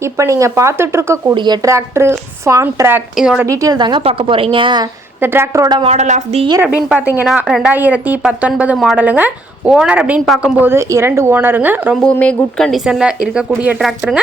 இப்போ நீங்கள் பார்த்துட்ருக்கக்கூடிய டிராக்டர் ஃபார்ம் ட்ராக் இதோட டீட்டெயில் தாங்க பார்க்க போகிறீங்க இந்த டிராக்டரோட மாடல் ஆஃப் தி இயர் அப்படின்னு பார்த்தீங்கன்னா ரெண்டாயிரத்தி பத்தொன்பது மாடலுங்க ஓனர் அப்படின்னு பார்க்கும்போது இரண்டு ஓனருங்க ரொம்பவுமே குட் கண்டிஷனில் இருக்கக்கூடிய டிராக்டருங்க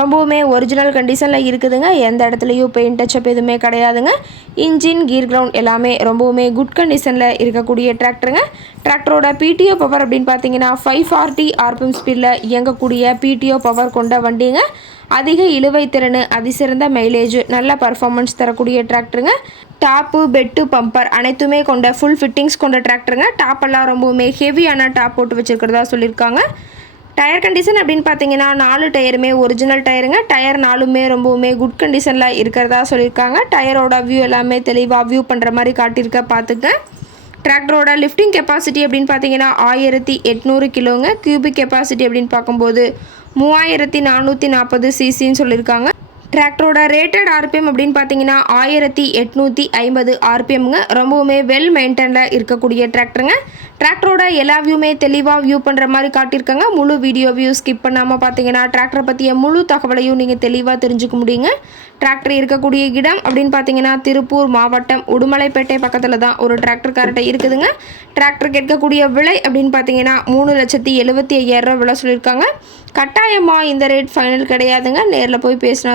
ரொம்பவுமே ஒரிஜினல் கண்டிஷனில் இருக்குதுங்க. எந்த இடத்துலையும் பெயிண்ட் டச்சப் எதுவுமே கிடையாதுங்க. இன்ஜின் கீர் கிரவுண்ட் எல்லாமே ரொம்பவுமே குட் கண்டிஷனில் இருக்கக்கூடிய டிராக்டருங்க டிராக்டரோட பிடிஓ பவர் அப்படின்னு பார்த்தீங்கன்னா ஃபைவ் ஃபார்ட்டி ஆர்பிஎம் ஸ்பீடில் இயங்கக்கூடிய பிடிஓ பவர் கொண்ட வண்டிங்க. அதிக இழுவை திறன் அதிசிறந்த மைலேஜ் நல்ல பர்ஃபார்மன்ஸ் தரக்கூடிய டிராக்டருங்க டாப்பு பெட்டு பம்பர் அனைத்துமே கொண்ட ஃபுல் ஃபிட்டிங்ஸ் கொண்ட டிராக்டருங்க டாப்பெல்லாம் ரொம்பவுமே ஹெவியான டாப் போட்டு வச்சுருக்கிறதா சொல்லியிருக்காங்க. டயர் கண்டிஷன் அப்படின்னு பார்த்தீங்கன்னா நாலு டயருமே ஒரிஜினல் டயருங்க. டயர் நாலுமே ரொம்பவுமே குட் கண்டிஷனில் இருக்கிறதா சொல்லியிருக்காங்க. டயரோட வியூ எல்லாமே தெளிவாக வியூ பண்ணுற மாதிரி காட்டியிருக்க பார்த்துக்க டிராக்டரோட லிஃப்டிங் கெப்பாசிட்டி அப்படின்னு பார்த்தீங்கன்னா ஆயிரத்தி எட்நூறு கிலோங்க. கியூபிக் கெப்பாசிட்டி அப்படின்னு பார்க்கும்போது மூவாயிரத்தி நானூற்றி நாற்பது சிசின்னு சொல்லியிருக்காங்க. டிராக்டரோட ரேட்டட் ஆர்பிஎம் அப்படின்னு பார்த்தீங்கன்னா ஆயிரத்தி எட்நூற்றி ஐம்பது ஆர்பிஎம்ங்க ரொம்பவுமே வெல் மெயின்டைனில் இருக்கக்கூடிய டிராக்டருங்க டிராக்டரோட எல்லா வியூமே தெளிவாக வியூ பண்ணுற மாதிரி காட்டியிருக்காங்க. முழு வீடியோ வியூ ஸ்கிப் பண்ணாமல் பார்த்தீங்கன்னா டிராக்டரை பற்றிய முழு தகவலையும் நீங்கள் தெளிவாக தெரிஞ்சுக்க முடியுங்க. டிராக்டர் இருக்கக்கூடிய இடம் அப்படின்னு பார்த்தீங்கன்னா திருப்பூர் மாவட்டம் உடுமலைப்பேட்டை பக்கத்தில் தான் ஒரு டிராக்டர் கார்ட்டை இருக்குதுங்க. டிராக்டர் கேட்கக்கூடிய விலை அப்படின்னு பார்த்தீங்கன்னா மூணு லட்சத்தி எழுபத்தி ஐயாயிரம் விலை சொல்லியிருக்காங்க. கட்டாயமாக இந்த ரேட் ஃபைனல் கிடையாதுங்க. நேரில் போய் பேசினா